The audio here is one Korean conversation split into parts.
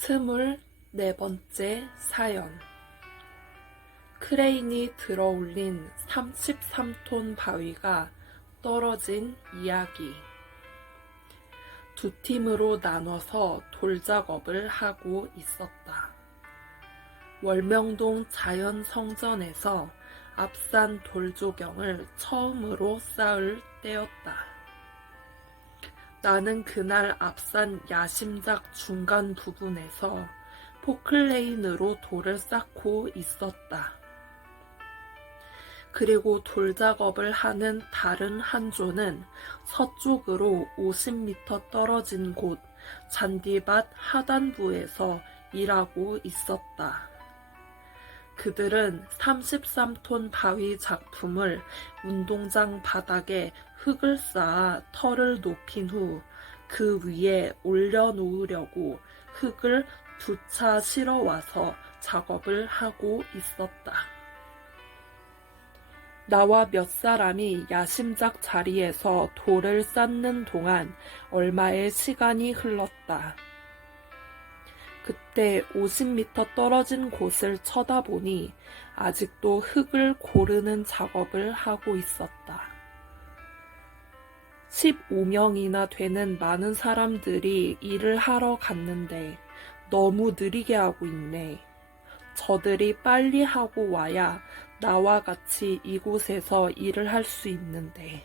24번째 사연. 크레인이 들어올린 33톤 바위가 떨어진 이야기. 두 팀으로 나눠서 돌작업을 하고 있었다. 월명동 자연성전에서 앞산 돌조경을 처음으로 쌓을 때였다. 나는 그날 앞산 야심작 중간 부분에서 포클레인으로 돌을 쌓고 있었다. 그리고 돌작업을 하는 다른 한 조는 서쪽으로 50m 떨어진 곳 잔디밭 하단부에서 일하고 있었다. 그들은 33톤 바위 작품을 운동장 바닥에 흙을 쌓아 털을 높인 후 그 위에 올려놓으려고 흙을 2차 실어와서 작업을 하고 있었다. 나와 몇 사람이 야심작 자리에서 돌을 쌓는 동안 얼마의 시간이 흘렀다. 그때 50m 떨어진 곳을 쳐다보니 아직도 흙을 고르는 작업을 하고 있었다. 15명이나 되는 많은 사람들이 일을 하러 갔는데 너무 느리게 하고 있네. 저들이 빨리 하고 와야 나와 같이 이곳에서 일을 할 수 있는데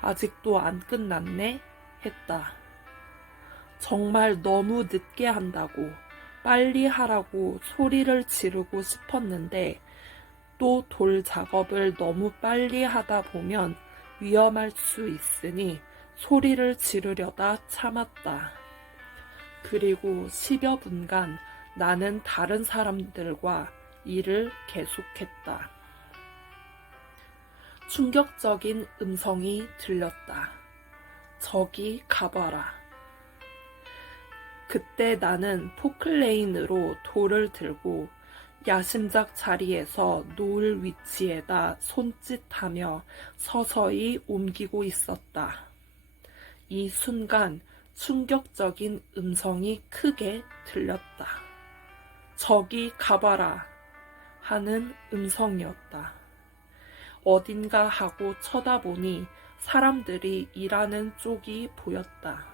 아직도 안 끝났네? 했다. 정말 너무 늦게 한다고 빨리 하라고 소리를 지르고 싶었는데 또 돌 작업을 너무 빨리 하다 보면 위험할 수 있으니 소리를 지르려다 참았다. 그리고 10여 분간 나는 다른 사람들과 일을 계속했다. 충격적인 음성이 들렸다. 저기 가봐라. 그때 나는 포클레인으로 돌을 들고 야심작 자리에서 놓을 위치에다 손짓하며 서서히 옮기고 있었다. 이 순간 충격적인 음성이 크게 들렸다. 저기 가봐라 하는 음성이었다. 어딘가 하고 쳐다보니 사람들이 일하는 쪽이 보였다.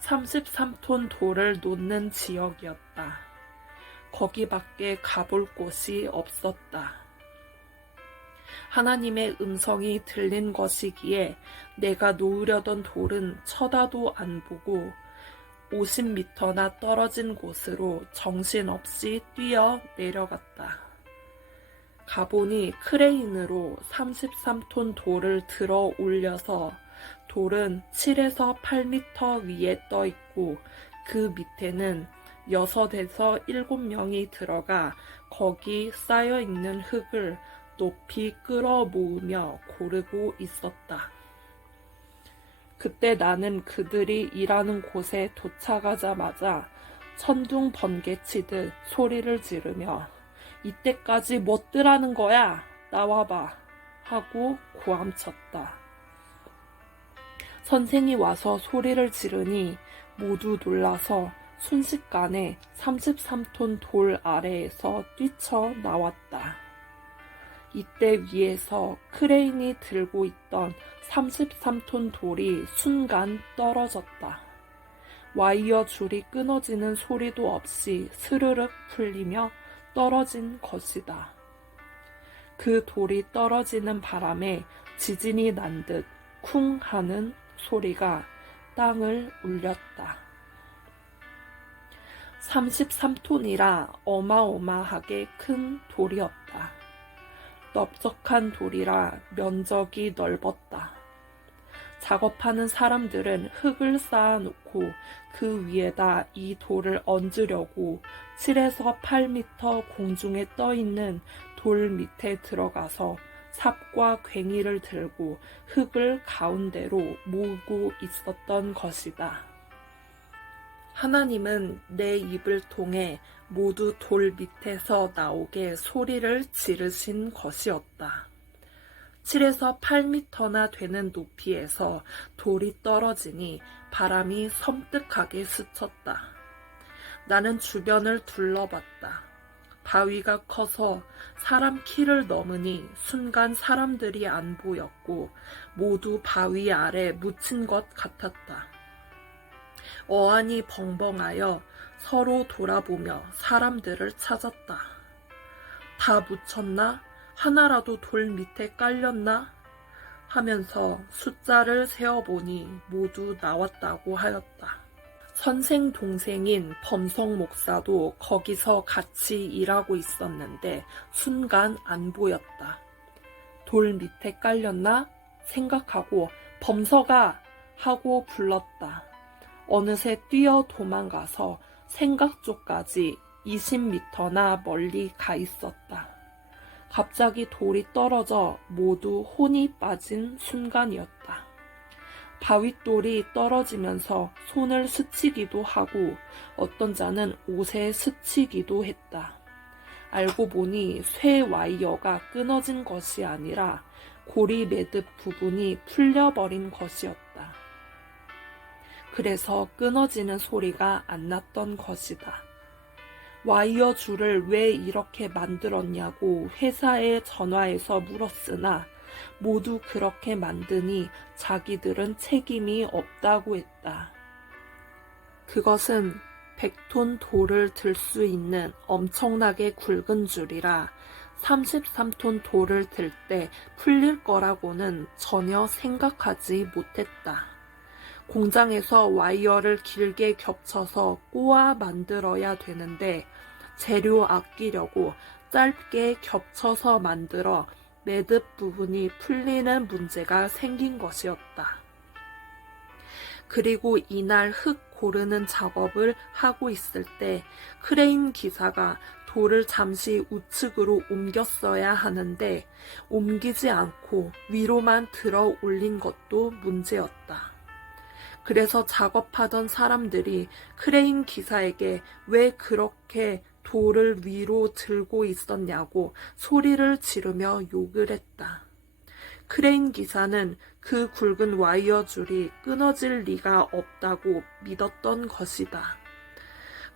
33톤 돌을 놓는 지역이었다. 거기밖에 가볼 곳이 없었다. 하나님의 음성이 들린 것이기에 내가 놓으려던 돌은 쳐다도 안 보고 50m나 떨어진 곳으로 정신없이 뛰어 내려갔다. 가보니 크레인으로 33톤 돌을 들어 올려서 돌은 7에서 8m 위에 떠 있고 그 밑에는 6에서 7명이 들어가 거기 쌓여있는 흙을 높이 끌어 모으며 고르고 있었다. 그때 나는 그들이 일하는 곳에 도착하자마자 천둥 번개치듯 소리를 지르며 이때까지 뭣들 하는 거야? 나와봐 하고 고함쳤다. 선생이 와서 소리를 지르니 모두 놀라서 순식간에 33톤 돌 아래에서 뛰쳐나왔다. 이때 위에서 크레인이 들고 있던 33톤 돌이 순간 떨어졌다. 와이어 줄이 끊어지는 소리도 없이 스르륵 풀리며 떨어진 것이다. 그 돌이 떨어지는 바람에 지진이 난 듯 쿵 하는 소리가 땅을 울렸다. 33톤이라 어마어마하게 큰 돌이었다. 넓적한 돌이라 면적이 넓었다. 작업하는 사람들은 흙을 쌓아놓고 그 위에다 이 돌을 얹으려고 7에서 8m 공중에 떠있는 돌 밑에 들어가서 삽과 괭이를 들고 흙을 가운데로 모으고 있었던 것이다. 하나님은 내 입을 통해 모두 돌 밑에서 나오게 소리를 지르신 것이었다. 7에서 8m나 되는 높이에서 돌이 떨어지니 바람이 섬뜩하게 스쳤다. 나는 주변을 둘러봤다. 바위가 커서 사람 키를 넘으니 순간 사람들이 안 보였고 모두 바위 아래 묻힌 것 같았다. 어안이 벙벙하여 서로 돌아보며 사람들을 찾았다. 다 묻혔나? 하나라도 돌 밑에 깔렸나? 하면서 숫자를 세어보니 모두 나왔다고 하였다. 선생 동생인 범성 목사도 거기서 같이 일하고 있었는데 순간 안 보였다. 돌 밑에 깔렸나 생각하고 범서가 하고 불렀다. 어느새 뛰어 도망가서 생각 쪽까지 20m나 멀리 가 있었다. 갑자기 돌이 떨어져 모두 혼이 빠진 순간이었다. 바윗돌이 떨어지면서 손을 스치기도 하고 어떤 자는 옷에 스치기도 했다. 알고 보니 쇠 와이어가 끊어진 것이 아니라 고리 매듭 부분이 풀려버린 것이었다. 그래서 끊어지는 소리가 안 났던 것이다. 와이어 줄을 왜 이렇게 만들었냐고 회사에 전화해서 물었으나 모두 그렇게 만드니 자기들은 책임이 없다고 했다. 그것은 100톤 돌을 들 수 있는 엄청나게 굵은 줄이라 33톤 돌을 들 때 풀릴 거라고는 전혀 생각하지 못했다. 공장에서 와이어를 길게 겹쳐서 꼬아 만들어야 되는데 재료 아끼려고 짧게 겹쳐서 만들어 매듭 부분이 풀리는 문제가 생긴 것이었다. 그리고 이날 흙 고르는 작업을 하고 있을 때 크레인 기사가 돌을 잠시 우측으로 옮겼어야 하는데 옮기지 않고 위로만 들어 올린 것도 문제였다. 그래서 작업하던 사람들이 크레인 기사에게 왜 그렇게 돌을 위로 들고 있었냐고 소리를 지르며 욕을 했다. 크레인 기사는 그 굵은 와이어 줄이 끊어질 리가 없다고 믿었던 것이다.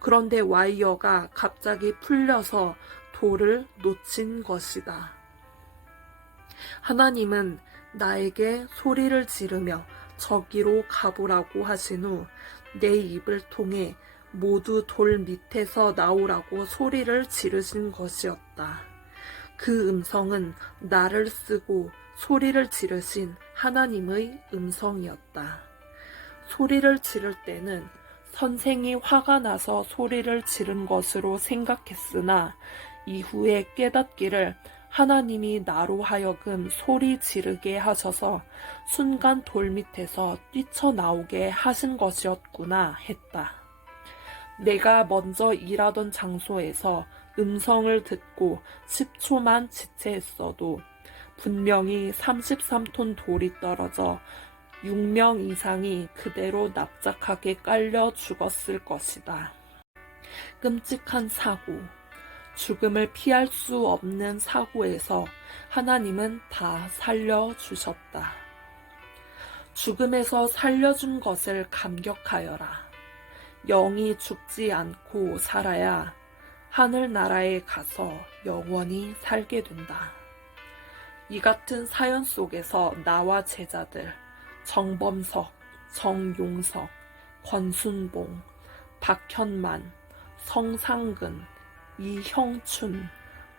그런데 와이어가 갑자기 풀려서 돌을 놓친 것이다. 하나님은 나에게 소리를 지르며 저기로 가보라고 하신 후 내 입을 통해 모두 돌 밑에서 나오라고 소리를 지르신 것이었다. 그 음성은 나를 쓰고 소리를 지르신 하나님의 음성이었다. 소리를 지를 때는 선생이 화가 나서 소리를 지른 것으로 생각했으나 이후에 깨닫기를 하나님이 나로 하여금 소리 지르게 하셔서 순간 돌 밑에서 뛰쳐나오게 하신 것이었구나 했다. 내가 먼저 일하던 장소에서 음성을 듣고 10초만 지체했어도 분명히 33톤 돌이 떨어져 6명 이상이 그대로 납작하게 깔려 죽었을 것이다. 끔찍한 사고, 죽음을 피할 수 없는 사고에서 하나님은 다 살려주셨다. 죽음에서 살려준 것을 감격하여라. 영이 죽지 않고 살아야 하늘나라에 가서 영원히 살게 된다. 이 같은 사연 속에서 나와 제자들 정범석, 정용석, 권순봉, 박현만, 성상근, 이형춘,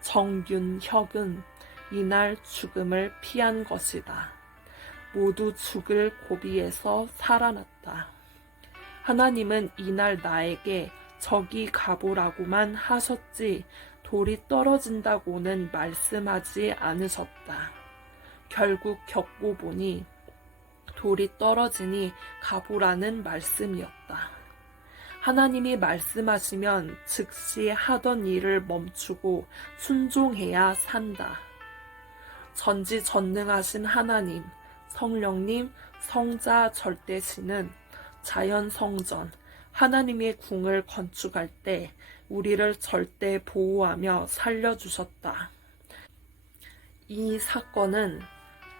정윤혁은 이날 죽음을 피한 것이다. 모두 죽을 고비에서 살아났다. 하나님은 이날 나에게 저기 가보라고만 하셨지 돌이 떨어진다고는 말씀하지 않으셨다. 결국 겪고 보니 돌이 떨어지니 가보라는 말씀이었다. 하나님이 말씀하시면 즉시 하던 일을 멈추고 순종해야 산다. 전지전능하신 하나님, 성령님, 성자 절대신은 자연성전, 하나님의 궁을 건축할 때 우리를 절대 보호하며 살려주셨다. 이 사건은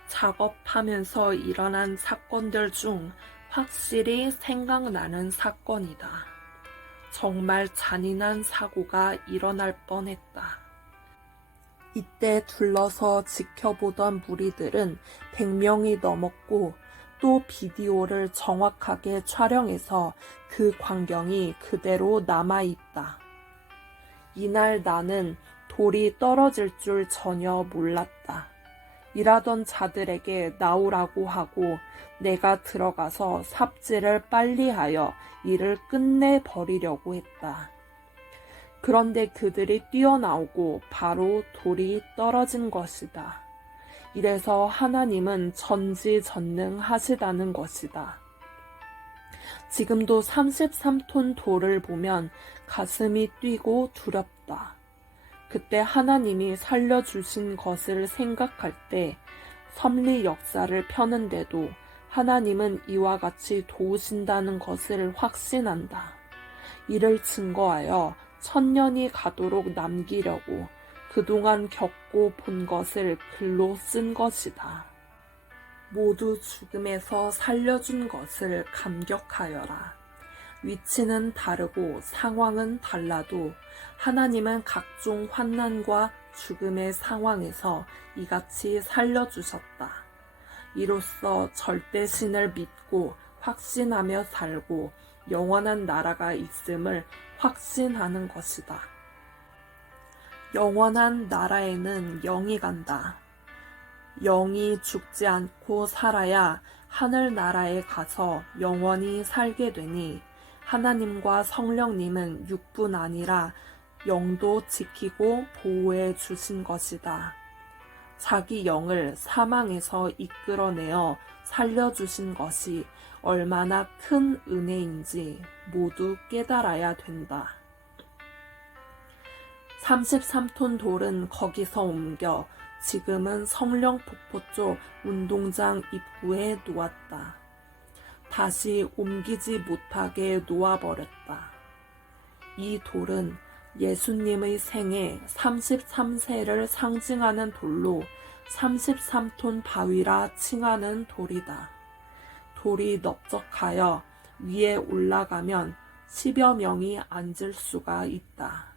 작업하면서 일어난 사건들 중 확실히 생각나는 사건이다. 정말 잔인한 사고가 일어날 뻔했다. 이때 둘러서 지켜보던 무리들은 100명이 넘었고 또 비디오를 정확하게 촬영해서 그 광경이 그대로 남아있다. 이날 나는 돌이 떨어질 줄 전혀 몰랐다. 일하던 자들에게 나오라고 하고 내가 들어가서 삽질을 빨리 하여 일을 끝내버리려고 했다. 그런데 그들이 뛰어나오고 바로 돌이 떨어진 것이다. 이래서 하나님은 전지전능하시다는 것이다. 지금도 33톤 돌을 보면 가슴이 뛰고 두렵다. 그때 하나님이 살려주신 것을 생각할 때 섭리 역사를 펴는데도 하나님은 이와 같이 도우신다는 것을 확신한다. 이를 증거하여 1000년이 가도록 남기려고 그동안 겪고 본 것을 글로 쓴 것이다. 모두 죽음에서 살려준 것을 감격하여라. 위치는 다르고 상황은 달라도 하나님은 각종 환난과 죽음의 상황에서 이같이 살려주셨다. 이로써 절대신을 믿고 확신하며 살고 영원한 나라가 있음을 확신하는 것이다. 영원한 나라에는 영이 간다. 영이 죽지 않고 살아야 하늘나라에 가서 영원히 살게 되니 하나님과 성령님은 육뿐 아니라 영도 지키고 보호해 주신 것이다. 자기 영을 사망에서 이끌어내어 살려주신 것이 얼마나 큰 은혜인지 모두 깨달아야 된다. 33톤 돌은 거기서 옮겨 지금은 성령폭포 쪽 운동장 입구에 놓았다. 다시 옮기지 못하게 놓아버렸다. 이 돌은 예수님의 생애 33세를 상징하는 돌로 33톤 바위라 칭하는 돌이다. 돌이 넓적하여 위에 올라가면 10여 명이 앉을 수가 있다.